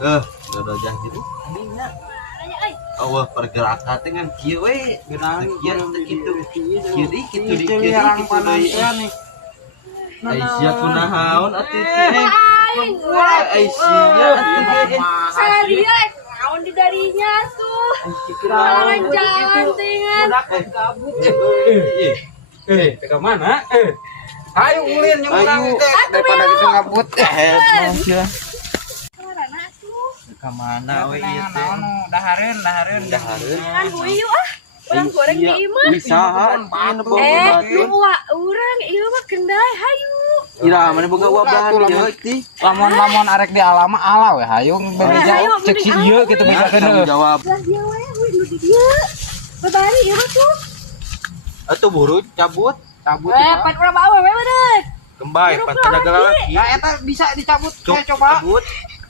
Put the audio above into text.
Dodojah gitu. Oh, pergerakan dengan kieu we. Kieu kitu. Kiri kitu di kiri kitu deui. Aisyah kunahaun atuh teh. Aisyah atuh teh. Saya naon di darinya tuh. Jalan jalan dengan. Ke mana? Ayo ulin yang orang teh Daripada kita ngabut. Karena tuh. Ka mana we ieu teh? naon dahareun Kan huyu ah. Orang goreng di imah. Wisaha Urang ieu mah kendai hayu. Ira mana boga wabahan ieu ti. lamun arek di alam ala we hayung beri jauh cek si ieu kitu Tanggung bedakeun jawab. Lah dia we nu di dieu. Babari ieu mah tuh. Atuh buru cabut. Pan urang bawa we beudeuh. Kembali pan tenaga lalaki. ya eta bisa dicabut Cuk, coba cabut.